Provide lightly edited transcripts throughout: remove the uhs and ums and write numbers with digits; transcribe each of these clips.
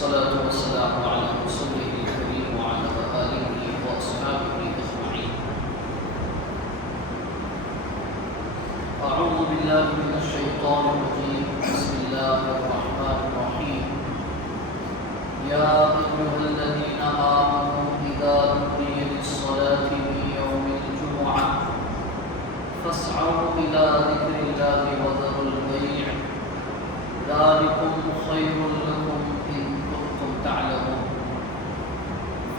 والصلاة والسلام على رسوله الكريم وعلى آله وأصحابه أجمعين. أعوذ بالله من الشيطان الرجيم. بسم الله الرحمن الرحيم. يا أيها الذين آمنوا إذا نودي للصلاة من يوم الجمعة فاسعوا إلى ذكر الله وذروا البيع ذلكم خير لكم إن كنتم تعلمون.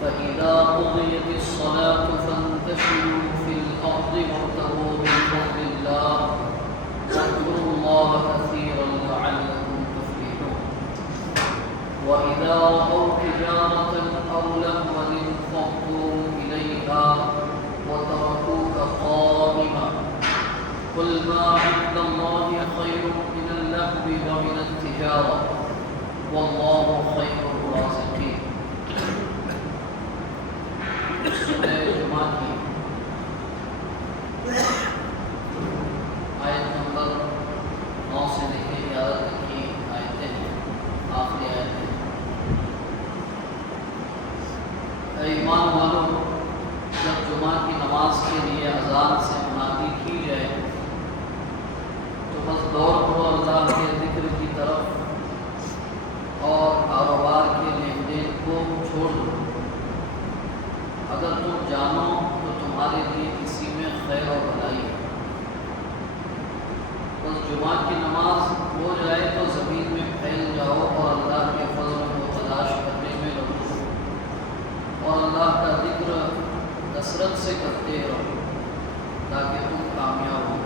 فإذا قضيت الصلاة فانتشروا في الأرض وابتغوا من فضل الله واذكروا الله كثيرا لعلكم تفلحون. وإذا رأوا تجارة أو لهوا انفضوا إليها وتركوك قائما قل ما عند الله خير من اللهو ومن التجارة والله خير الرازقين. سورہ جمعہ کی آیت نمبر 9 سے لے کے 11 تک کی آیتیں ہیں، آخری آیتیں. اے ایمان والو، جب جمعہ کی نماز کے لیے اذان سے منادی کی جائے تو بس دوڑ پڑو اللہ کے ذکر کی طرف اور کاروبار کے لین دین کو چھوڑ دو. اگر تم جانو تو تمہارے لیے اسی میں خیر و بھلائی ہے. بس جمعہ کی نماز ہو جائے تو زمین میں پھیل جاؤ اور اللہ کے فضل کو تلاش کرنے میں لگو اور اللہ کا ذکر کثرت سے کرتے رہو تاکہ تم کامیاب ہو.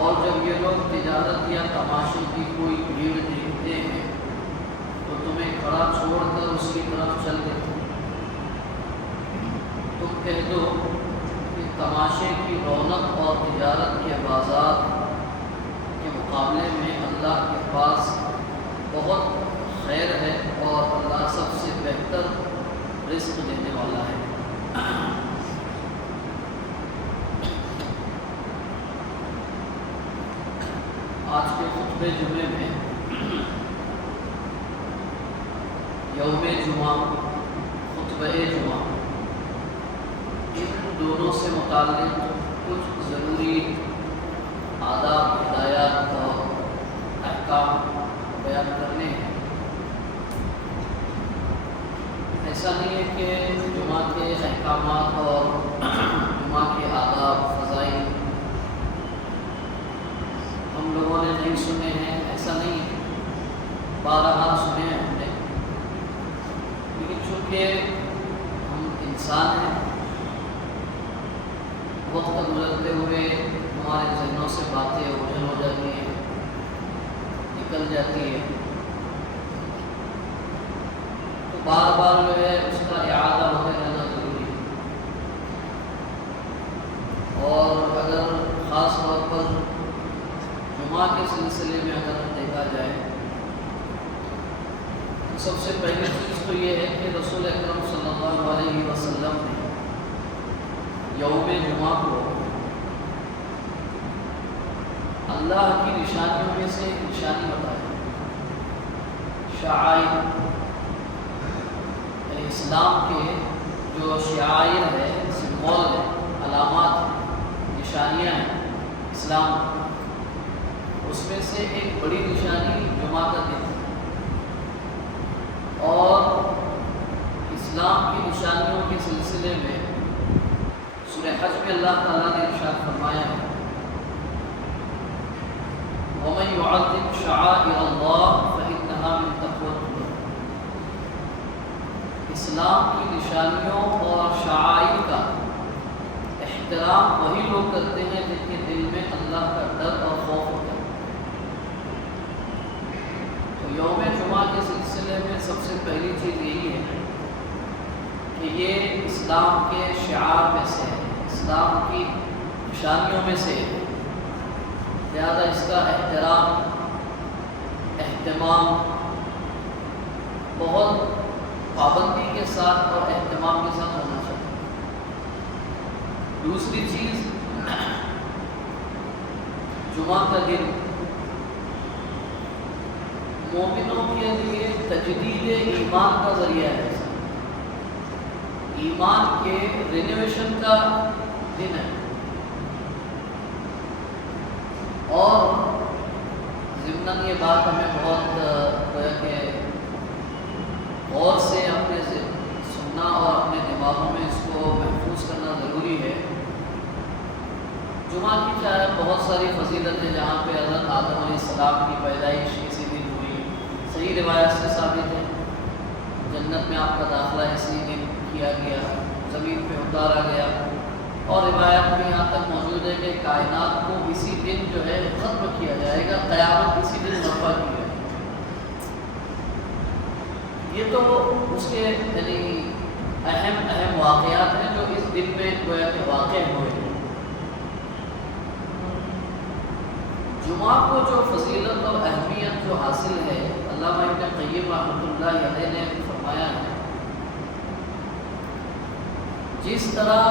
اور جب یہ لوگ تجارت یا تماشے کی کوئی بھیڑ دیکھتے ہیں تو تمہیں کھڑا چھوڑ کر اس کی طرف چل دیتے. تم کہہ دو کہ تماشے کی رونق اور تجارت کے بازار کے مقابلے میں اللہ کے پاس بہت خیر ہے اور اللہ سب سے بہتر رزق دینے والا ہے. آج کے خطبہ جمعے میں یوم جمعہ، خطبہ جمعہ، ان دونوں سے متعلق کچھ ضروری آداب، ہدایات اور احکام بیان کرنے ہیں. ایسا نہیں ہے کہ جمعہ کے احکامات اور جمعہ کے آداب، فضائل ہم لوگوں نے نہیں سنے ہیں، ایسا نہیں ہے. بارہا سنے ہیں ہم نے، لیکن چونکہ ہم انسان ہیں، وقت گزرتے ہوئے ہمارے ذہنوں سے باتیں اوجھل ہو جاتی ہیں، نکل جاتی ہے، تو بار بار جو ہے اس کا اعادہ ہوتے رہنا ضروری ہے. اور اگر خاص طور پر جمعہ کے سلسلے میں اگر دیکھا جائے تو سب سے پہلی چیز تو یہ ہے کہ رسول اکرم صلی اللہ علیہ وسلم نے یوم جمعہ کو اللہ کی نشانیوں میں سے ایک نشانی بتایا. شعائر یعنی اسلام کے جو شعائر ہے، سمبول ہے، علامات ہیں، نشانیاں ہیں اسلام، اس میں سے ایک بڑی نشانی جمعہ کا دن ہے. اور اسلام کی نشانیوں کے سلسلے میں سورہ حج میں اللہ تعالیٰ نے ارشاد فرمایا ہے وَمَن يُعَظِّمْ شَعَائِرَ اللَّهِ فَإِنَّهَا مِن تَقْوَى الْقُلُوبِ. اسلام کی نشانیوں اور شعائر کا احترام وہی لوگ کرتے ہیں جن کے دل میں اللہ کا ڈر اور خوف ہوتا ہے. تو یوم جمعہ کے سلسلے میں سب سے پہلی چیز یہی ہے کہ یہ اسلام کے شعار میں سے ہے، اسلام کی نشانیوں میں سے ہے. لہذا اس کا احترام، اہتمام بہت پابندی کے ساتھ اور اہتمام کے ساتھ ہونا چاہیے. دوسری چیز، جمعہ کا دن مومنوں کے لیے تجدید ایمان کا ذریعہ ہے، ایمان کے رینویشن کا دن ہے، اور ضمن یہ بات ہمیں بہت کہ غور سے اپنے سننا اور اپنے دماغوں میں اس کو محفوظ کرنا ضروری ہے۔ جمعہ کی چاہے بہت ساری فضیلتیں، جہاں پہ حضرت آدم علیہ السلام کی پیدائش اسی دن ہوئی، صحیح روایت سے ثابت ہے، جنت میں آپ کا داخلہ اسی دن کیا گیا، زمین پہ اتارا گیا، اور روایت میں یہاں تک موجود ہے کہ کائنات کو اسی دن جو ہے ختم کیا جائے گا، قیامت اسی دن برپا کی جائے گی۔ یہ تو اس کے یعنی اہم واقعات ہیں جو اس دن میں گویا کہ واقع ہوئے۔ جمعہ کو جو فضیلت اور اہمیت جو حاصل ہے، علامہ ابن قیم رحمۃ اللہ علیہ نے فرمایا ہے، جس طرح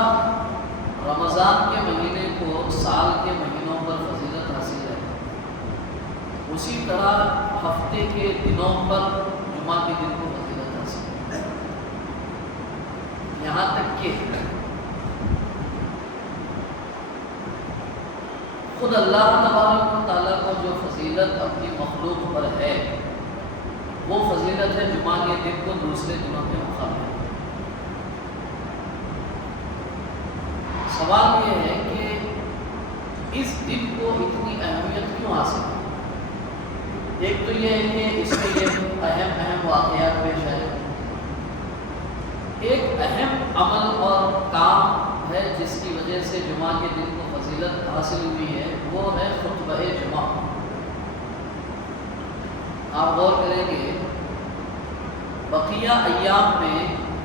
رمضان کے مہینے کو سال کے مہینوں پر فضیلت حاصل ہے، اسی طرح ہفتے کے دنوں پر جمعہ کے دن کو فضیلت حاصل ہے، یہاں تک کہ خود اللہ تبارک و تعالیٰ کو جو فضیلت اپنی مخلوق پر ہے، وہ فضیلت ہے جمعہ کے دن کو دوسرے دنوں کے مقابلے۔ سوال یہ ہے کہ اس دن کو اتنی اہمیت کیوں حاصل ہے؟ ایک تو یہ ہے کہ اس میں یہ اہم واقعات پیش آئے، ایک اہم عمل اور کام ہے جس کی وجہ سے جمعہ کے دن کو فضیلت حاصل ہوئی ہے، وہ ہے خطبہ جمعہ۔ آپ غور کریں گے، بقیہ ایام میں،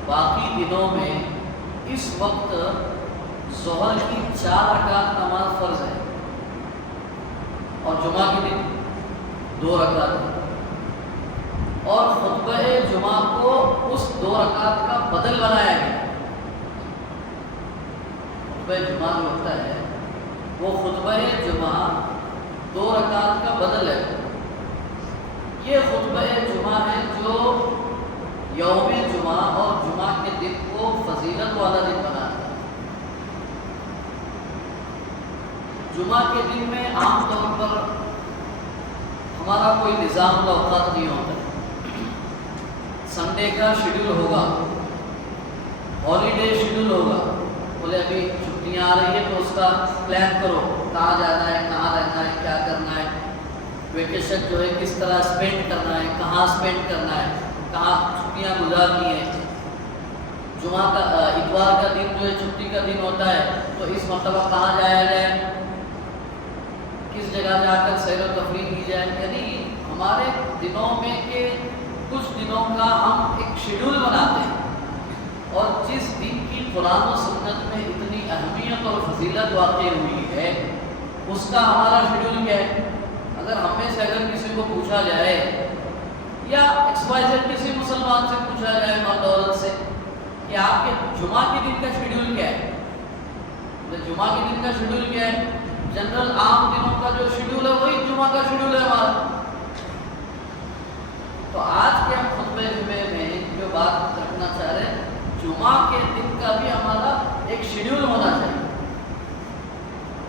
باقی دنوں میں اس وقت ظہر کی 4 رکعت نماز فرض ہے، اور جمعہ کے دن 2 رکعت ہے، اور خطبہ جمعہ کو اس 2 رکعت کا بدل بنایا گیا۔ خطبہ جمعہ جو ہوتا ہے وہ خطبہ جمعہ 2 رکعت کا بدل ہے۔ یہ خطبہ جمعہ ہے جو یوم جمعہ اور جمعہ کے دن کو فضیلت والا دن بناتا ہے۔ جمعہ کے دن میں عام طور پر ہمارا کوئی نظام الاوقات نہیں ہوتا، سنڈے کا شیڈول ہوگا، ہالیڈے شیڈول ہوگا، بولے ابھی چھٹیاں آ رہی ہے تو اس کا پلان کرو، کہاں جانا ہے، کہاں رہنا ہے، کیا کرنا ہے، ویکیشن جو ہے کس طرح اسپینڈ کرنا ہے، کہاں اسپینڈ کرنا ہے، کہاں چھٹیاں گزارنی ہیں۔ جمعہ کا اتوار کا دن جو ہے چھٹی کا دن ہوتا ہے، تو اس مرتبہ کہاں جایا جائے، کس جگہ جا کر سیر و تفریح کی جائے، یعنی ہمارے دنوں میں کے کچھ دنوں کا ہم ایک شیڈول بناتے ہیں، اور جس دن کی قرآن و سنت میں اتنی اہمیت اور فضیلت واقع ہوئی ہے، اس کا ہمارا شیڈول کیا ہے؟ اگر ہم میں سے اگر کسی کو پوچھا جائے، یا XYZ کسی مسلمان سے پوچھا جائے مرد عورت سے کہ آپ کے جمعہ کے دن کا شیڈول کیا ہے، جمعہ کے دن کا شیڈول کیا ہے؟ جنرل عام دنوں کا جو شیڈول ہے وہی جمعہ کا شیڈول ہے ہمارا۔ تو آج کے ہم خطبہ جمعے میں جو بات رکھنا چاہ رہے ہیں، جمعہ کے دن کا بھی ہمارا ایک شیڈول ہونا چاہیے۔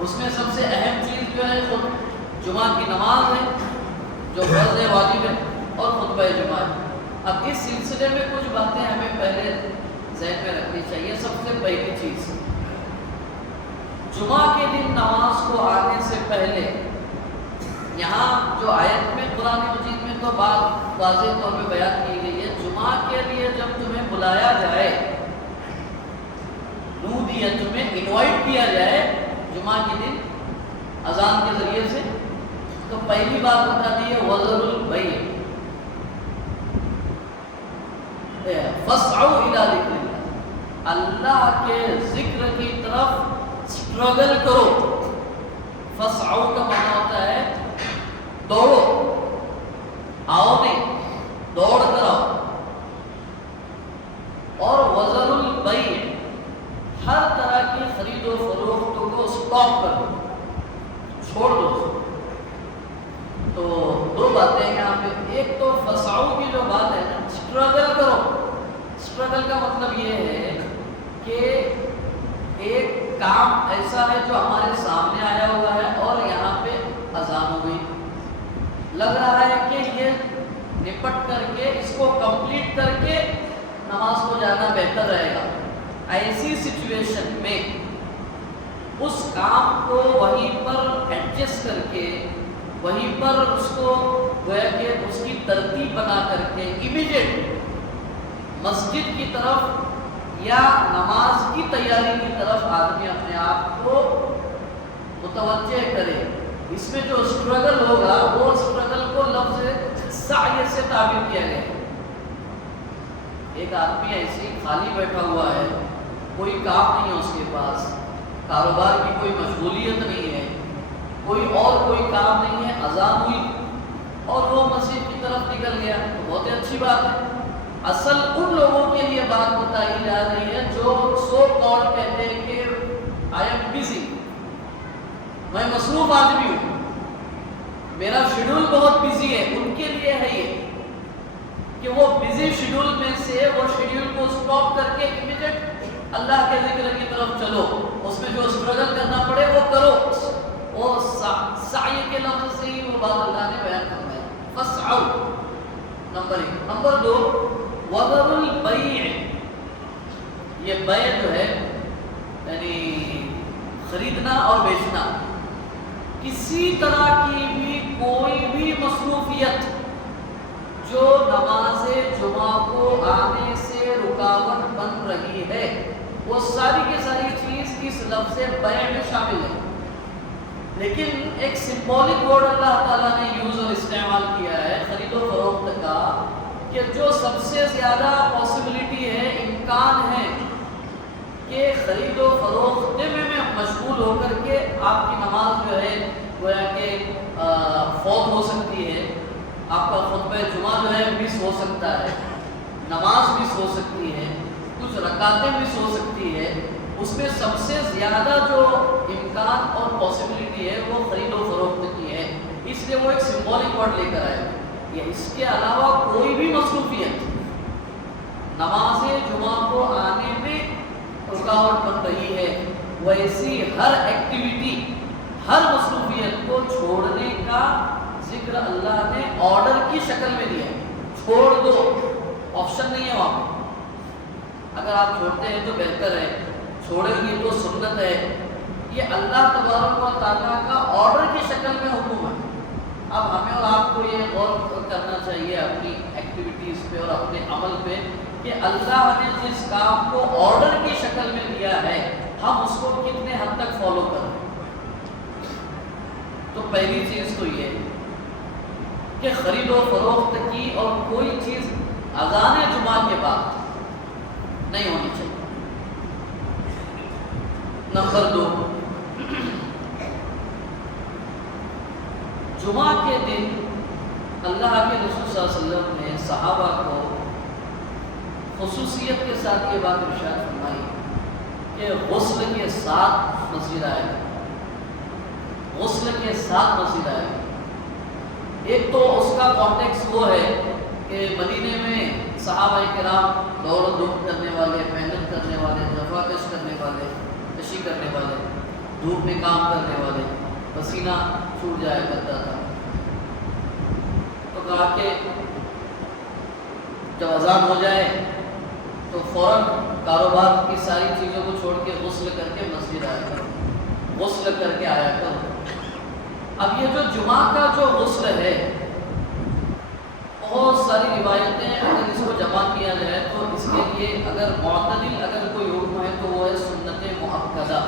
اس میں سب سے اہم چیز جو ہے خود جمعہ کی نماز ہے، جو فرض ہے، واجب ہے، اور خطبہ جمعہ ہے۔ اب اس سلسلے میں کچھ باتیں ہمیں پہلے ذہن میں رکھنی چاہیے۔ سب سے پہلی چیز، جمعہ کے دن نماز کو آنے سے پہلے، یہاں جو آیت میں قرآن مجید میں تو بات واضح طور پہ بیان کی گئی ہے، جمعہ کے لیے جب تمہیں بلایا جائے، نودیہ، تمہیں انوائٹ کیا جائے جمعہ کے دن اذان کے ذریعے سے، تو پہلی بات بتا دی ہے وذروا البیع، فاسعوا الی ذکر اللہ، اللہ کے ذکر کی طرف اسٹرگل کرو۔ فاسعوا کا معنی ہوتا ہے دوڑو، آؤ نہیں، دوڑ کر آؤ۔ اور وذروا البیع، ہر طرح کی خرید و فروخت کو سٹاپ کر دو، چھوڑ دو۔ تو دو باتیں یہاں پہ، ایک ایک تو فسعو کی جو بات ہے نا، اسٹرگل کرو. اسٹرگل کا مطلب یہ ہے کہ ایک کام ایسا ہے جو ہمارے سامنے آیا ہوا ہے اور یہاں پہ اذان ہو گئی، لگ رہا ہے کہ یہ نپٹ کر کے اس کو کمپلیٹ کر کے نماز کو جانا بہتر رہے گا. ایسی سچویشن میں اس کام کو وہیں پر ایڈجسٹ کر کے وہیں پر اس کو گویا کہ اس کی ترتیب بنا کر کے امیڈیٹ مسجد کی طرف یا نماز کی تیاری کی طرف آدمی اپنے آپ کو متوجہ کرے. اس میں جو اسٹرگل ہوگا وہ اسٹرگل کو لفظ سعی سے تعبیر کیا گیا. ایک آدمی ایسے ہی خالی بیٹھا ہوا ہے، کوئی کام نہیں ہے اس کے پاس، کاروبار کی کوئی مشغولیت نہیں ہے، کوئی کام نہیں ہے، اذان ہوئی اور وہ مسجد کی طرف نکل گیا تو بہت اچھی بات ہے. اصل ان لوگوں کے لیے بات بتائی جا رہی ہے جو سو کال کہتے ہیں کہ آئی ایم بزی، میں مصروف آدمی ہوں، میرا شیڈول بہت بزی ہے. ان کے لیے ہے یہ کہ وہ بزی شیڈول میں سے وہ شیڈول کو سٹاپ کر کے امیڈیٹ اللہ کے ذکر کی طرف چلو. اس میں جو اسٹرگل کرنا پڑے وہ کرو. وہ سعی کے لفظ سے ہی وہ بات اللہ نے بیان کرنا ہے. فسعو نمبر 1. نمبر 2 وذر البیع. یہ بیع جو ہے یعنی خریدنا اور بیچنا. کسی طرح کی بھی کوئی بھی مصروفیت جو نماز جمعہ کو آنے سے رکاوٹ بن رہی ہے وہ ساری کی ساری چیز اس لفظ بیع میں شامل ہے. لیکن ایک سمبولک ورڈ اللہ تعالیٰ نے یوز اور استعمال کیا ہے خرید و فروخت کا کہ جو سب سے زیادہ پاسبلٹی ہے، امکان ہے کہ خرید و فروخت میں مشغول ہو کر کے آپ کی نماز جو ہے گویا کہ فوت ہو سکتی ہے، آپ کا خطبہ جمعہ جو ہے مس ہو سکتا ہے، نماز مس ہو سکتی ہے، کچھ رکعتیں مس ہو سکتی ہے. اس میں سب سے زیادہ جو امکان اور پاسبلٹی ہے وہ خرید و فروخت کی ہے. اس لیے وہ ایک سمبولک ورڈ لے کر آئے. یا اس کے علاوہ کوئی بھی مصروفیت نماز جمعہ کو آنے میں رکاوٹ بن رہی ہے، ویسی ہر ایکٹیویٹی، ہر مصروفیت کو چھوڑنے کا ذکر اللہ نے آرڈر کی شکل میں دیا ہے. چھوڑ دو، آپشن نہیں ہے وہاں پہ. اگر آپ چھوڑتے ہیں تو بہتر ہے، چھوڑیں گے تو سنت ہے. یہ اللہ تبارک و تعالیٰ کا آرڈر کی شکل میں حکم ہے. اب ہمیں اور آپ کو یہ غور کرنا چاہیے اپنی ایکٹیویٹیز پہ اور اپنے عمل پہ کہ اللہ نے جس کام کو آرڈر کی شکل میں دیا ہے ہم اس کو کتنے حد تک فالو کر رہے ہیں. تو پہلی چیز تو یہ کہ خرید و فروخت کی اور کوئی چیز اذان جمعہ کے بعد نہیں ہونی چاہیے. نمبر 2 جمعہ کے دن اللہ کے رسول صلی اللہ علیہ وسلم نے صحابہ کو خصوصیت کے ساتھ یہ بات ارشاد فرمائی کہ غسل کے ساتھ مسجد آئے. غسل کے ساتھ مسجد آئے. ایک تو اس کا کانٹیکس وہ ہے کہ مدینے میں صحابہ کرام دوڑ دھوپ کرنے والے، محنت کرنے والے، زفاکش کرنے والے، کشی کرنے والے، دھوپ میں کام کرنے والے، پسینہ چھوٹ جایا کرتا تھا. تو کہا کہ جب اذان ہو جائے تو فوراً کاروبار کی ساری چیزوں کو چھوڑ کے غسل کر کے مسجد آیا کرو، غسل کر کے آیا کرو. اب یہ جو جمعہ کا جو غسل ہے بہت ساری روایتیں اگر اس کو جمع کیا جائے تو اس کے لیے اگر معتدل اگر کوئی حکم ہے تو وہ ہے سنت مؤکدہ.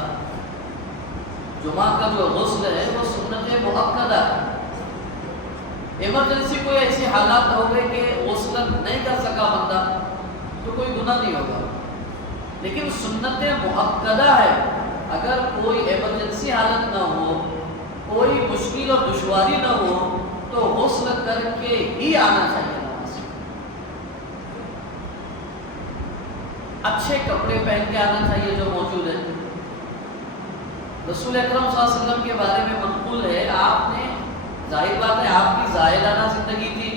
جمعہ کا جو غسل ہے وہ سنت مؤکدہ ہے. ایمرجنسی کوئی ایسی حالات ہو گئے کہ غسل نہیں کر سکا بندہ تو کوئی گناہ نہیں ہوگا، لیکن سنت مؤکدہ ہے. اگر کوئی ایمرجنسی حالت نہ ہو، کوئی مشکل اور دشواری نہ ہو تو غسل کر کے ہی آنا چاہیے نماز. اچھے کپڑے پہن کے آنا چاہیے جو موجود ہے. رسول اکرم صلی اللہ علیہ وسلم کے بارے میں منقول ہے آپ نے، ظاہر بات ہے آپ کی زائدانہ زندگی تھی،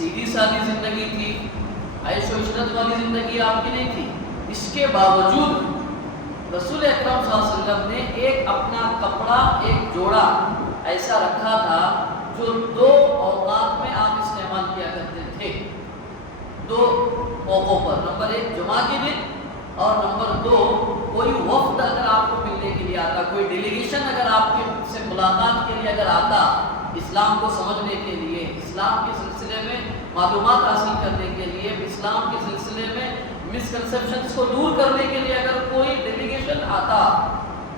سیدھی سادی زندگی تھی، عیش و عشرت والی زندگی آپ کی نہیں تھی. اس کے باوجود رسول اکرم صلی اللہ علیہ وسلم نے ایک اپنا کپڑا، ایک جوڑا ایسا رکھا تھا جو 2 اوقات میں آپ استعمال کیا کرتے تھے. 2 موقعوں پر، نمبر 1 جمعہ کے دن، اور نمبر 2 کوئی وفد اگر آپ کو ملنے کے لیے آتا، کوئی ڈیلیگیشن اگر آپ کے سے ملاقات کے لیے اگر آتا، اسلام کو سمجھنے کے لیے، اسلام کے سلسلے میں معلومات حاصل کرنے کے لیے، اسلام کے سلسلے میں مسکنسیپشنز کو دور کرنے کے لیے اگر کوئی ڈیلیگیشن آتا،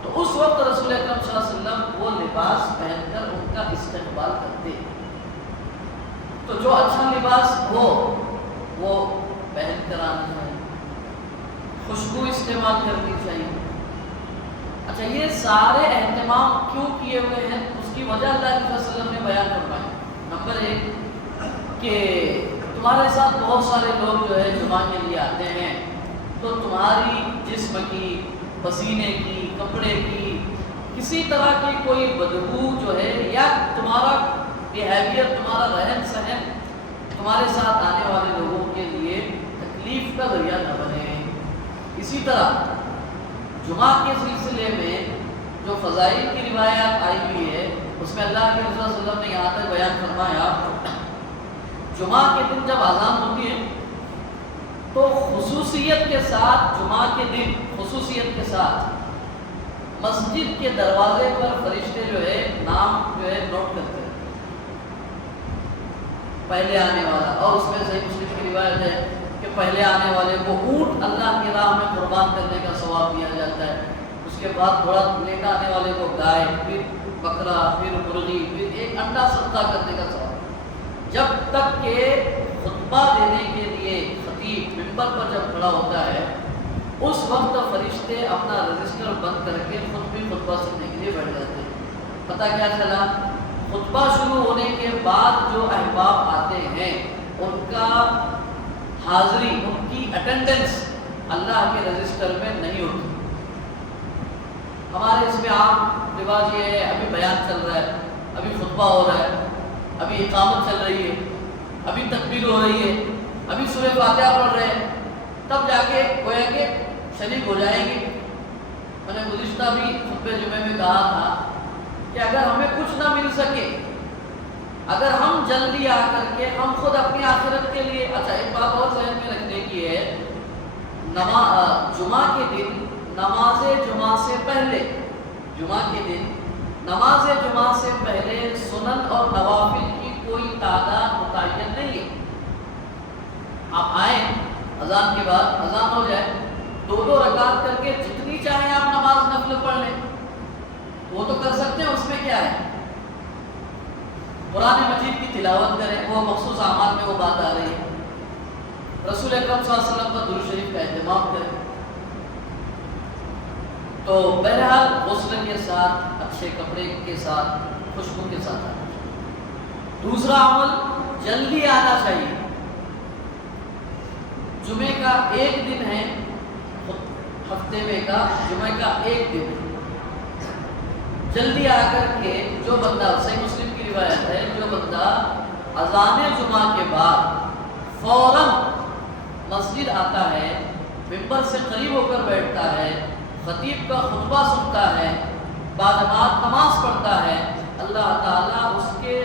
تو اس وقت رسول اکرم صلی اللہ علیہ وسلم وہ لباس پہن کر ان کا استقبال کرتے. تو جو اچھا لباس ہو وہ پہن کر آنا چاہیے، خوشبو استعمال کرنی چاہیے. اچھا، یہ سارے اہتمام کیوں کیے ہوئے ہیں؟ اس کی وجہ اللہ علیہ وسلم نے بیان فرمائی. نمبر 1 کہ تمہارے ساتھ بہت سارے لوگ جو ہے جمعہ کے لیے آتے ہیں، تو تمہاری جسم کی، پسینے کی، کپڑے کی، کسی طرح کی کوئی بدبو جو ہے، یا تمہارا بیہیویئر، تمہارا رہن سہن تمہارے ساتھ آنے والے لوگوں کے لیے تکلیف کا ذریعہ نہ بنے. اسی طرح جمعہ کے سلسلے میں جو فضائل کی روایات آئی ہوئی ہے، اس میں اللہ کے رسول صلی اللہ علیہ وسلم نے یہاں تک بیان فرمایا، جمعہ کے دن جب اذان ہوتی ہے تو خصوصیت کے ساتھ، جمعہ کے دن خصوصیت کے ساتھ مسجد کے دروازے پر فرشتے جو ہے نام جو ہے نوٹ کرتے ہیں، پہلے آنے والا. اور اس میں صحیح مسلم کی روایت ہے کہ پہلے آنے والے کو اونٹ اللہ کی راہ میں قربان کرنے کا ثواب دیا جاتا ہے. اس کے بعد تھوڑا لیٹ آنے والے کو گائے، پھر بکرا، پھر مرغی، پھر ایک انڈا صدقہ کرنے کا ثواب. جب تک کہ خطبہ دینے کے لیے خطیب منبر پر جب کھڑا ہوتا ہے، اس وقت فرشتے اپنا رجسٹر بند کر کے خود بھی خطبہ سننے کے لیے بیٹھ جاتے ہیں. پتہ کیا چلا؟ خطبہ شروع ہونے کے بعد جو احباب آتے ہیں ان کا حاضری، ان کی اٹینڈنس اللہ کے رجسٹر میں نہیں ہوتی. ہمارے اس میں عام رواج یہ ہے، ابھی بیان چل رہا ہے، ابھی خطبہ ہو رہا ہے، ابھی اقامت چل رہی ہے، ابھی تکبیر ہو رہی ہے، ابھی سورہ فاتحہ پڑھ رہے ہیں، تب جا کے گویا کہ شریک ہو جائیں گے. میں نے گزشتہ بھی خطبہ جمعے میں کہا تھا کہ اگر ہمیں کچھ نہ مل سکے، اگر ہم جلدی آ کر کے ہم خود اپنی آخرت کے لیے، اچھا ایک بات اور ذہن میں رکھنے کی ہے، جمعہ کے دن نماز جمعہ سے پہلے، جمعہ کے دن نماز جمعہ سے پہلے سنن اور نوافل کی کوئی تعداد متعین نہیں ہے. آپ آئیں اذان کے بعد، اذان ہو جائے، 2 رکعت کر کے جتنی چاہیں آپ نماز نفل پڑھ لیں، وہ تو کر سکتے ہیں. اس میں کیا ہے؟ قرآن مجید کی تلاوت کریں، وہ مخصوص اعمال میں وہ بات آ رہی ہے. رسول اکرم صلی اللہ علیہ وسلم پر درود شریف کا اہتمام کریں. تو بہرحال غسل کے ساتھ، اچھے کپڑے کے ساتھ، خوشبو کے ساتھ آنا. دوسرا عمل، جلدی آنا چاہیے. جمعے کا ایک دن ہے، ہفتے میں کا جمعے کا ایک دن، جلدی آ کر کے جو بندہ، صحیح مسلم کی روایت ہے، جو بندہ اذان جمعہ کے بعد فوراً مسجد آتا ہے، ممبر سے قریب ہو کر بیٹھتا ہے، خطیب کا خطبہ سنتا ہے، باجماعت نماز پڑھتا ہے، اللہ تعالیٰ اس کے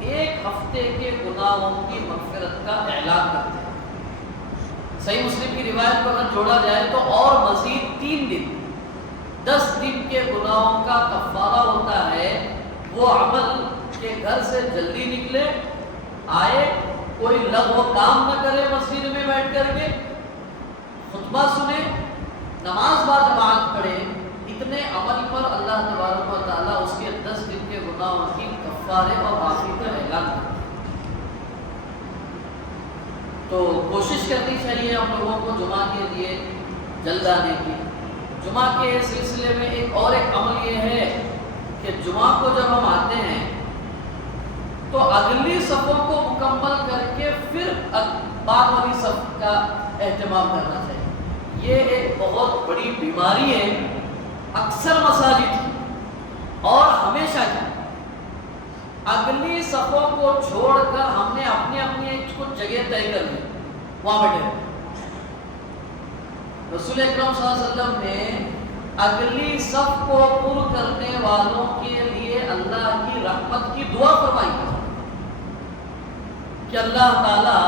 ایک ہفتے کے گناہوں کی مغفرت کا اعلان کرتے ہیں. صحیح مسلم کی روایت کو اگر جوڑا جائے تو اور مزید 3 دن، 10 دن کے گناہوں کا کفارہ ہوتا ہے. وہ عمل کے گھر سے جلدی نکلے، آئے، کوئی لغو کام نہ کرے، مسجد میں بیٹھ کر کے خطبہ سنے، نماز با جماعت پڑھے. اتنے عمل پر اللہ تبارک و تعالیٰ اس کے 10 دن کے گناہوں کی کفارے اور معافی کا اعلان کرتے. تو کوشش کرنی چاہیے ہم لوگوں کو جمعہ کے لیے جلد آنے کی. جمعہ کے سلسلے میں ایک عمل یہ ہے کہ جمعہ کو جب ہم آتے ہیں تو اگلی صفوں کو مکمل کر کے پھر بعد والی صف کا اہتمام کرنا چاہیے. یہ ایک بہت بڑی بیماری ہے اکثر مساجد اور ہمیشہ کی، اگلی صفوں کو چھوڑ کر ہم نے اپنی اپنی کچھ جگہ طے کر لی، وہاں بیٹھے رہے۔ رسول اکرم صلی اللہ علیہ وسلم نے اگلی صف کو پر کرنے والوں کے لیے اللہ کی رحمت کی دعا فرمائی ہے کہ اللہ تعالیٰ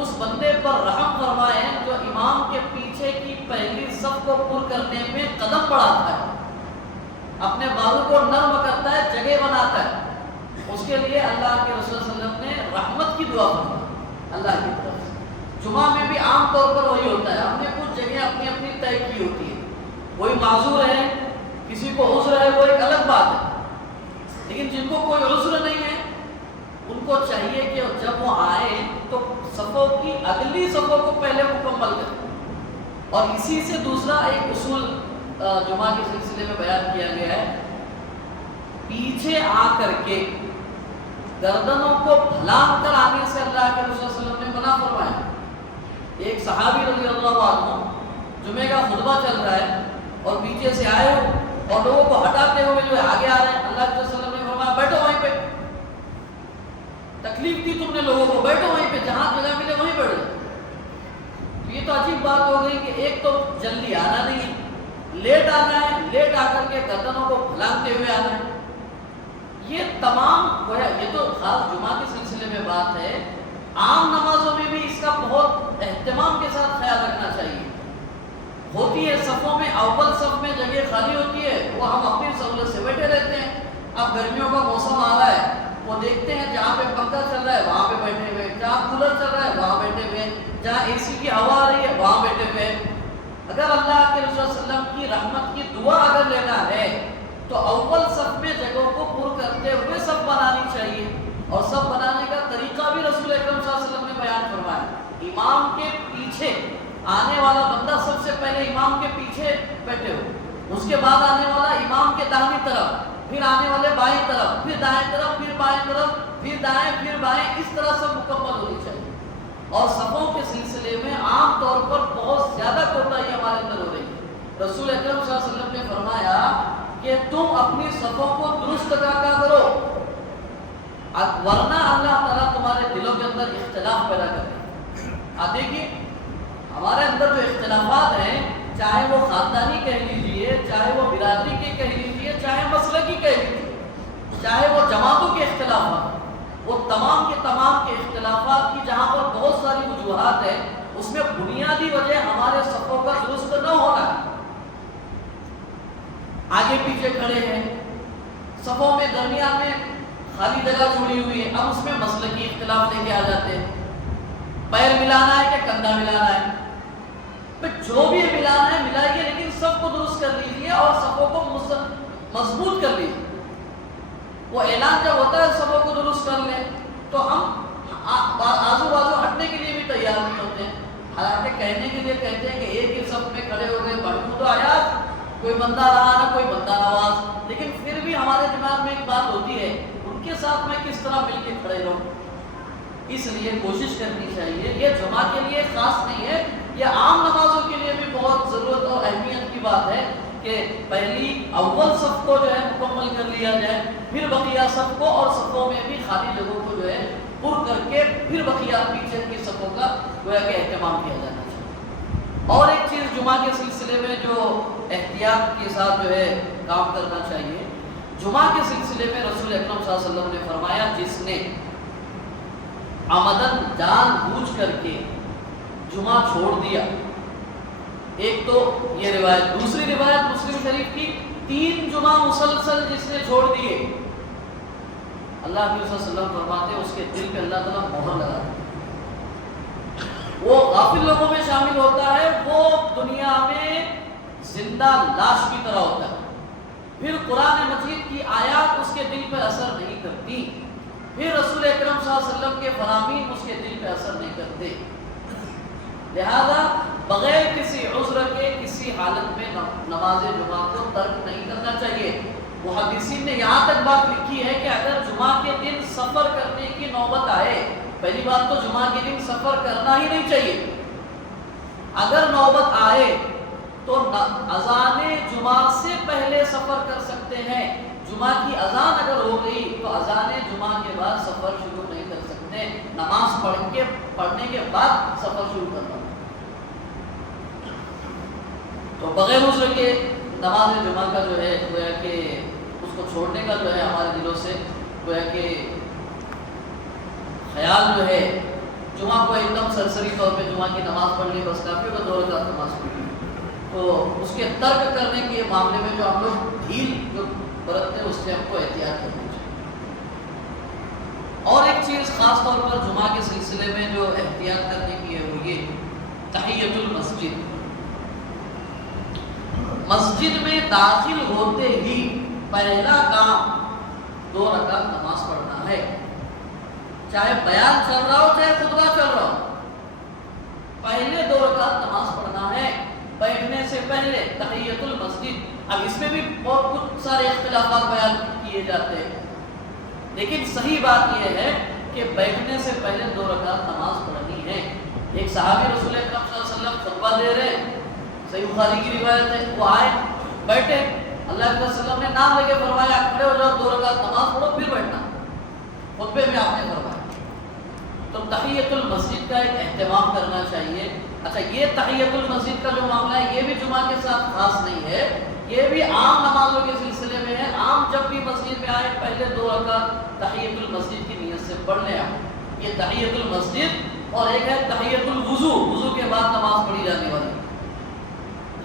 اس بندے پر رحم فرمائے جو امام کے پیچھے کی پہلی صف کو پر کرنے میں قدم بڑھاتا ہے، اپنے بازو کو نرم کرتا ہے، جگہ بناتا ہے، اس کے لیے اللہ کے رسول صلی اللہ علیہ وسلم نے رحمت کی دعا فرمائی اللہ کی طرف سے۔ جمعہ میں بھی عام طور پر وہی ہوتا ہے، ہم نے کچھ جگہ اپنی اپنی طے کی ہوتی ہے، کوئی معذور ہے، کسی کو عذر ہے، وہ ایک الگ بات ہے، لیکن جن کو کوئی عذر نہیں ہے ان کو چاہیے کہ جب وہ آئے تو صفوں کی اگلی صفوں کو پہلے مکمل کریں۔ اور اسی سے دوسرا ایک اصول جمعہ کے سلسلے میں بیان کیا گیا ہے، پیچھے آ کر کے گردنوں کو پھلانگ کر آنے سے اللہ کے رسول صلی اللہ علیہ وسلم نے منع فرمایا۔ ایک صحابی رضی اللہ عنہ جمعے کا خطبہ چل رہا ہے اور پیچھے سے آئے ہو اور لوگوں کو ہٹاتے ہوئے جو ہے آگے آ رہے ہیں، اللہ کے رسول صلی اللہ علیہ وسلم نے فرمایا بیٹھو وہیں پہ، تکلیف دی تم نے لوگوں کو، بیٹھو وہیں پہ، جہاں جگہ ملے وہیں بیٹھو۔ تو یہ تو عجیب بات ہو گئی کہ ایک تو جلدی آنا نہیں، لیٹ آنا ہے، لیٹ آ کر کے گردنوں کو پھلانگتے ہوئے آنا ہے۔ یہ تمام یہ تو خاص جمعہ کے سلسلے میں بات ہے، عام نمازوں میں بھی اس کا بہت اہتمام کے ساتھ خیال رکھنا چاہیے۔ ہوتی ہے صفوں میں اول صف میں جگہ خالی ہوتی ہے، وہ ہم اپنی سہولت سے بیٹھے رہتے ہیں۔ اب گرمیوں کا موسم آ رہا ہے، وہ دیکھتے ہیں جہاں پہ پنکھا چل رہا ہے وہاں پہ بیٹھے ہوئے، جہاں کولر چل رہا ہے وہاں بیٹھے ہوئے، جہاں اے سی کی ہوا آ رہی ہے وہاں بیٹھے ہوئے۔ اگر اللہ کے رسول صلی اللہ علیہ وسلم کی رحمت کی دعا اگر لینا ہے تو اول صف میں جگہوں کو پر کرتے ہوئے صف بنانی چاہیے، اور صف بنانے کا طریقہ بھی رسول اکرم صلی اللہ علیہ وسلم نے بیان فرمایا۔ امام کے پیچھے آنے والا بندہ سب سے پہلے امام کے پیچھے بیٹھے ہو، اس کے بعد آنے والا امام کے داہنی طرف، پھر آنے والے بائیں طرف، پھر دائیں طرف، پھر بائیں طرف، پھر دائیں، پھر بائیں، اس طرح سے مکمل ہونی چاہیے۔ اور صفوں کے سلسلے میں عام طور پر بہت زیادہ کوتاہی ہمارے اندر ہو رہی ہے۔ رسول اکرم صلی اللہ علیہ وسلم نے فرمایا کہ تم اپنی صفوں کو درست رکھا کرو، ورنہ اللہ تعالیٰ تمہارے دلوں کے اندر اختلاف پیدا کر دے۔ آپ دیکھیے ہمارے اندر جو اختلافات ہیں، چاہے وہ خاندانی کہہ لیجیے، چاہے وہ برادری کے کہہ لیجیے، چاہے مسلکی کہہ لیجیے، چاہے وہ جماعتوں کے اختلافات، وہ تمام کے تمام کے اختلافات کی جہاں پر بہت ساری وجوہات ہیں، اس میں بنیادی وجہ ہمارے صفوں کا درست نہ ہونا ہے۔ آگے پیچھے کھڑے ہیں، صفوں میں درمیان میں خالی جگہ چھوڑی ہوئی ہے، اب اس میں مسلکی اختلاف لے کے آ جاتے ہیں، پیر ملانا ہے کہ کندھا ملانا ہے، جو بھی ملانا ہے ملائیے، لیکن سب کو درست کر لیجیے اور صفوں کو مضبوط کر لیجیے۔ وہ اعلان جب ہوتا ہے صفوں کو درست کر لیں تو ہم آزو بازو ہٹنے کے لیے بھی تیار نہیں ہوتے ہیں، حالانکہ کہنے کے لیے کہتے ہیں کہ ایک ہی صف میں کھڑے ہو گئے، محمود و آیات، کوئی بندہ رہا نہ کوئی بندہ نواز، لیکن پھر بھی ہمارے دماغ میں ایک بات ہوتی ہے ان کے ساتھ میں کس طرح مل کے کھڑے رہوں۔ اس لیے کوشش کرنی چاہیے، یہ جمعہ کے لیے خاص نہیں ہے، یہ عام نمازوں کے لیے بھی بہت ضرورت اور اہمیت کی بات ہے کہ پہلی اول صف کو جو ہے مکمل کر لیا جائے، پھر بقیہ صف کو، اور صفوں میں بھی خالی جگہوں کو جو ہے پر کر کے پھر بقیہ پیچھے کی صفوں کا گویا کہ اہتمام کیا جانا چاہیے۔ اور ایک چیز جمعہ کے سلسلے میں جو احتیاط کے ساتھ جو ہے کام کرنا چاہیے، جمعہ کے سلسلے میں رسول اکرم صلی اللہ علیہ وسلم نے فرمایا جس نے عمدن جان بوجھ کر کے جمعہ چھوڑ دیا، ایک تو یہ روایت، دوسری روایت مسلم شریف کی، 3 جمعہ مسلسل جس نے چھوڑ دیے، اللہ کے رسول صلی اللہ علیہ وسلم فرماتے ہیں اس کے دل پہ اللہ تعالیٰ مہر لگا دیتا ہے، وہ غافل لوگوں میں شامل ہوتا ہے، وہ دنیا میں زندہ لاش کی طرح ہوتا ہے، پھر قرآن مجید کی آیات اس کے دل پہ اثر نہیں کرتی، پھر رسول اکرم صلی اللہ علیہ وسلم کے فرامین اس کے دل پہ اثر نہیں کرتے، لہذا بغیر کسی عذر کے کسی حالت میں نماز جمعہ کو ترک نہیں کرنا چاہیے۔ محدثین نے یہاں تک بات لکھی ہے کہ اگر جمعہ کے دن سفر کرنے کی نوبت آئے، پہلی بات تو جمعہ کے دن سفر کرنا ہی نہیں چاہیے، اگر نوبت آئے تو اذان جمعہ سے پہلے سفر کر سکتے ہیں، جمعہ کی اذان اگر ہو گئی تو اذان جمعہ کے بعد سفر شروع نہیں کر سکتے، نماز پڑھنے کے بعد سفر شروع کرنا۔ تو بغیر عذر کے نماز جمعہ کا جو ہے گویا کہ اس کو چھوڑنے کا جو ہے ہمارے دلوں سے گویا کہ خیال جو ہے جمعہ کو ایک دم سرسری طور پہ جمعہ کی نماز پڑھ لی بس کافی ہوگا، 2 رکعت نماز پڑھ لی، تو اس کے ترک کرنے کے معاملے میں جو ہم لوگ ڈھیل جو برتتے ہیں اس سے ہم کو احتیاط کرنا چاہیے۔ اور ایک چیز خاص طور پر جمعہ کے سلسلے میں جو احتیاط کرنے کی ہے وہ یہ تحیۃ المسجد۔ مسجد میں داخل ہوتے ہی پہلا کام 2 رکعت نماز پڑھنا ہے، چاہے بیان چل رہا ہو چاہے خطبہ چل رہا ہو، پہلے 2 رکعت نماز پڑھنا ہے بیٹھنے سے پہلے، تحیۃ المسجد۔ اب اس میں بھی بہت کچھ سارے اختلافات بیان کیے جاتے ہیں، لیکن صحیح بات یہ ہے کہ بیٹھنے سے پہلے 2 رکعت نماز پڑھنی ہے۔ ایک صحابی رسول اکرم صلی اللہ علیہ وسلم خطبہ دے رہے ہیں، صحیح بخاری کی روایت ہے، وہ آئے بیٹھے، اللہ کے وسلم نے نام لے کے فرمایا کھڑے ہو جاؤ 2 رکعت نماز پڑھو پھر بیٹھنا، خطبے میں آپ نے فرمایا۔ تو تحیۃ المسجد کا ایک اہتمام کرنا چاہیے۔ اچھا، یہ تحیۃ المسجد کا جو معاملہ ہے یہ بھی جمعہ کے ساتھ خاص نہیں ہے، یہ بھی عام نمازوں کے سلسلے میں ہے۔ عام جب بھی مسجد میں آئے پہلے 2 رکعت تحیۃ المسجد کی نیت سے پڑھ لیں آپ، یہ تحیۃ المسجد۔ اور ایک ہے تحیۃ الوضو، وضو کے بعد نماز پڑھی جانے والی،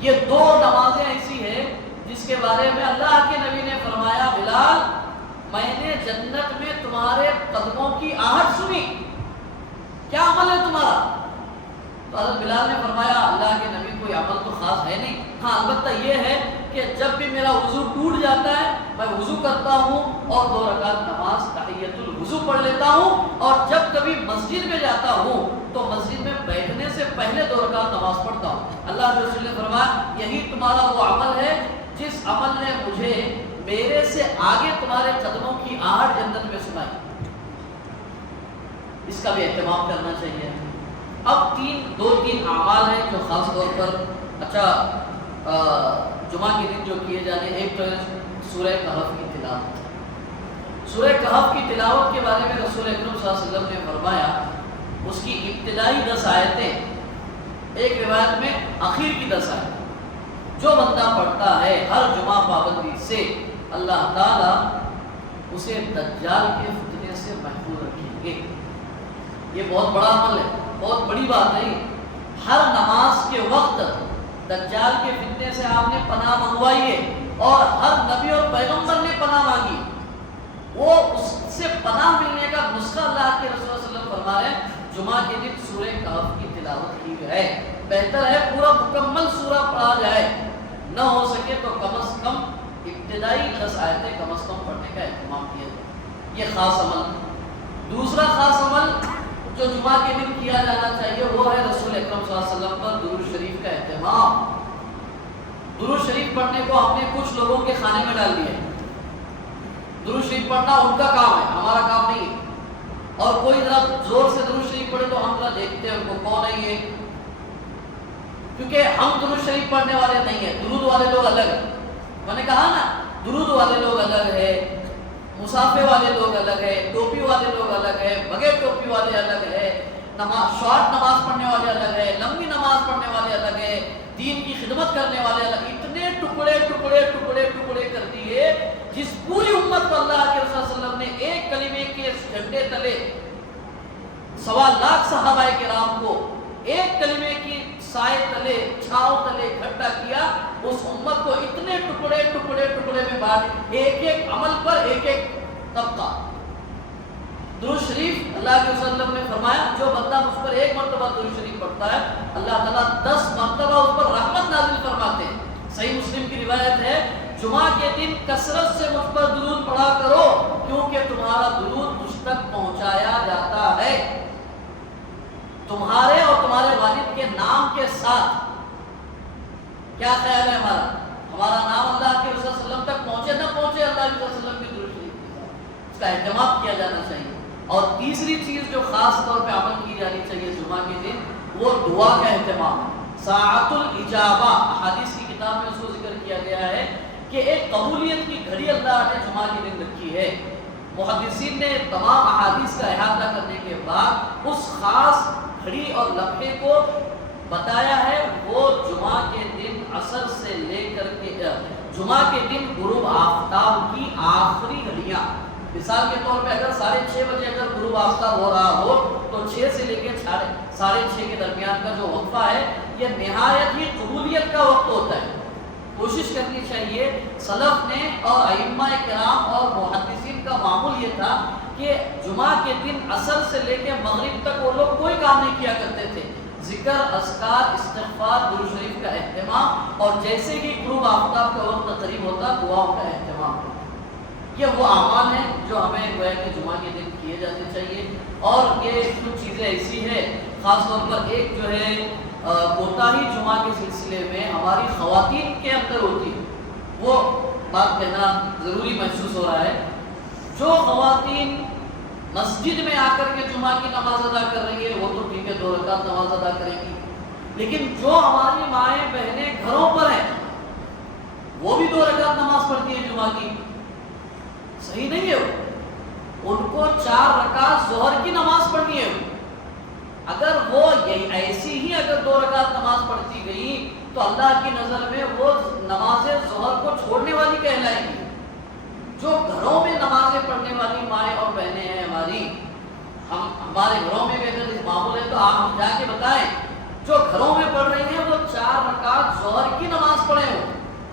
یہ 2 نمازیں ایسی ہیں جس کے بارے میں اللہ کے نبی نے فرمایا بلال میں نے جنت میں تمہارے قدموں کی آہٹ سنی، کیا عمل ہے تمہارا؟ تو حضرت بلال نے فرمایا اللہ کے نبی کوئی عمل تو خاص ہے نہیں، ہاں البتہ یہ ہے کہ جب بھی میرا وضو ٹوٹ جاتا ہے میں وضو کرتا ہوں اور 2 رکعت نماز تحیۃ الوضو پڑھ لیتا ہوں، اور جب کبھی مسجد میں جاتا ہوں تو مسجد میں بیٹھنے سے پہلے 2 رکعت نماز پڑھتا ہوں۔ اللہ کے رسول نے فرمایا یہی تمہارا وہ عمل ہے جس عمل نے مجھے میرے سے آگے تمہارے قدموں کی آہٹ جنت میں سنائی، اس کا بھی اہتمام کرنا چاہیے۔ اب 2-3 اعمال ہیں جو خاص طور پر اچھا جمعہ کے دن جو کیے جانے، ایک تو سورہ کہف کی تلاوت۔ سورہ کہف کی تلاوت کے بارے میں رسول اکرم صلی اللہ علیہ وسلم نے فرمایا اس کی ابتدائی 10 آیتیں، ایک روایت میں آخر کی 10 آیتیں جو بندہ پڑھتا ہے ہر جمعہ پابندی سے اللہ تعالیٰ اسے دجال کے فتنے سے محفوظ رکھیں گے۔ یہ بہت بڑا عمل ہے، بہت بڑی بات نہیں۔ ہر نماز کے وقت دجال کے فتنے سے آپ نے پناہ منگوائی ہے، اور ہر نبی اور پیغمبر نے پناہ مانگی، وہ اس سے پناہ ملنے کا نسخہ اللہ کے رسول صلی اللہ علیہ وسلم فرما رہے ہیں جمعہ کے دن سورہ کہف کی تلاوت کی جائے۔ بہتر ہے پورا مکمل سورہ پڑھا جائے، نہ ہو سکے تو کم از کم ابتدائی 10 آیتیں کم از کم پڑھنے کا اہتمام کیا جائے، یہ خاص عمل۔ دوسرا خاص عمل جو جمعہ کے دن کیا جانا چاہیے وہ ہے رسول اکرم صلی اللہ علیہ وسلم پر درود شریف کا اہتمام۔ درود شریف پڑھنے کو ہم نے کچھ لوگوں کے خانے میں ڈال دیا ہے، درود شریف پڑھنا ان کا کام ہے، ہمارا کام نہیں ہے، اور کوئی ذرا زور سے درود شریف پڑھے تو ہم ذرا دیکھتے ہیں ان کو کون ہے یہ، کیونکہ ہم درود شریف پڑھنے والے نہیں ہیں، درود والے لوگ الگ ہیں۔ میں نے کہا نا درود والے لوگ الگ ہے، مسافے والے لوگ الگ ہے، ٹوپی والے لوگ الگ ہے، بغیر ٹوپی والے الگ ہے، شارٹ نماز پڑھنے والے الگ ہے، لمبی نماز پڑھنے والے الگ ہے، دین کی خدمت کرنے والے الگ۔ اتنے ٹکڑے ٹکڑے ٹکڑے ٹکڑے کر دیے، جس پوری امت کو اللہ کے رسول صلی اللہ علیہ وسلم نے ایک کلمے کے جھنڈے تلے 1.25 لاکھ صحابہ کرام کو ایک کلمے کی سائے تلے چھاؤ تلے اکٹھا کیا، اس امت کو اتنے ٹکڑے ٹکڑے ٹکڑے میں بانٹ، ایک ایک عمل پر ایک ایک طبقہ۔ درود شریف اللہ کے وسلم نے فرمایا جو بندہ مجھ پر 1 مرتبہ درود شریف پڑھتا ہے اللہ تعالیٰ 10 مرتبہ اس پر رحمت نازل فرماتے ہیں۔ صحیح مسلم کی روایت ہے جمعہ کے دن کثرت سے مجھ پر درود پڑھا کرو کیونکہ تمہارا درود مجھ تک پہنچایا جاتا ہے تمہارے اور تمہارے والد کے نام کے ساتھ۔ کیا خیال ہے ہمارا نام اللہ کے رسول صلی اللہ علیہ وسلم تک پہنچے نہ پہنچے، اللہ کے رسول صلی اللہ علیہ وسلم کی درود شریف کے ساتھ اس کا اہتمام کیا جانا چاہیے۔ اور تیسری چیز جو خاص طور پہ عمل کی جانی چاہیے جمعہ کے دن وہ دعا کا اہتمام ہے۔ ساعت الاجابہ، احادیث کی کتاب میں اس کو ذکر کیا گیا ہے کہ ایک قبولیت کی گھڑی اللہ نے جمعہ کے دن رکھی ہے۔ محدثین نے تمام احادیث کا احاطہ کرنے کے بعد اس خاص گھڑی اور لمحے کو بتایا ہے، وہ جمعہ کے دن عصر سے لے کر کے جمعہ کے دن غروب آفتاب کی آخری گھڑیاں۔ مثال کے طور پہ اگر 6:30 بجے اگر غروب آفتاب ہو رہا ہو تو 6 سے لے کے 6:30 کے درمیان کا جو وقفہ ہے یہ نہایت ہی قبولیت کا وقت ہوتا ہے۔ کوشش کرنی چاہیے، سلف نے اور ائمہ کرام اور محدثین کا معمول یہ تھا کہ جمعہ کے دن عصر سے لے کے مغرب تک وہ لوگ کوئی کام نہیں کیا کرتے تھے، ذکر، اذکار، استغفار، درود شریف کا اہتمام، اور جیسے ہی غروب آفتاب کا وقت قریب ہوتا دعاؤں کا اہتمام۔ یہ وہ اعمال ہیں جو ہمیں گویا کہ جمعہ کے دن کیے جاتے چاہیے۔ اور یہ کچھ چیزیں ایسی ہیں، خاص طور پر ایک جو ہے کوتاہی جمعہ کے سلسلے میں ہماری خواتین کے اندر ہوتی ہے، وہ بات کہنا ضروری محسوس ہو رہا ہے۔ جو خواتین مسجد میں آ کر کے جمعہ کی نماز ادا کر رہی ہے وہ تو ٹھیک ہے، 2 رکعت نماز ادا کریں گی، لیکن جو ہماری مائیں بہنیں گھروں پر ہیں وہ بھی 2 رکعت نماز پڑھتی ہیں جمعہ کی، صحیح نہیں ہے وہ، ان کو 4 رکعت ظہر کی نماز پڑھنی ہے۔ اگر وہ ایسی ہی اگر 2 رکعت نماز پڑھتی گئی تو اللہ کی نظر میں وہ نماز ظہر کو چھوڑنے والی کہلائیں گی۔ جو گھروں میں نمازیں پڑھنے والی مائیں اور بہنیں ہیں ہماری، ہمارے گھروں میں بھی اگر اس معمول ہے تو آپ ہم جا کے بتائیں، جو گھروں میں پڑھ رہی ہیں وہ 4 رکعت ظہر کی نماز پڑھیں ہو،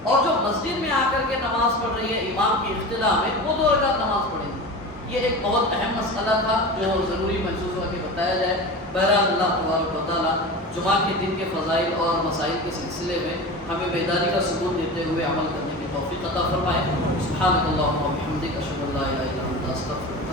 اور جو مسجد میں آ کر کے نماز پڑھ رہی ہے امام کی اقتداء میں وہ 2 رکعت نماز پڑھیں گی۔ یہ ایک بہت اہم مسئلہ تھا جو ضروری محسوس ہوا کہ بتایا جائے۔ بہرحال اللہ تبارک و تعالیٰ جمعہ کے دن کے فضائل اور مسائل کے سلسلے میں ہمیں بیداری کا ثبوت دیتے ہوئے عمل کرنے کی توفیق عطا فرمائے۔ سبحانک اللہم و بحمدک، اشہد ان لا الہ الا انت، استغفرک۔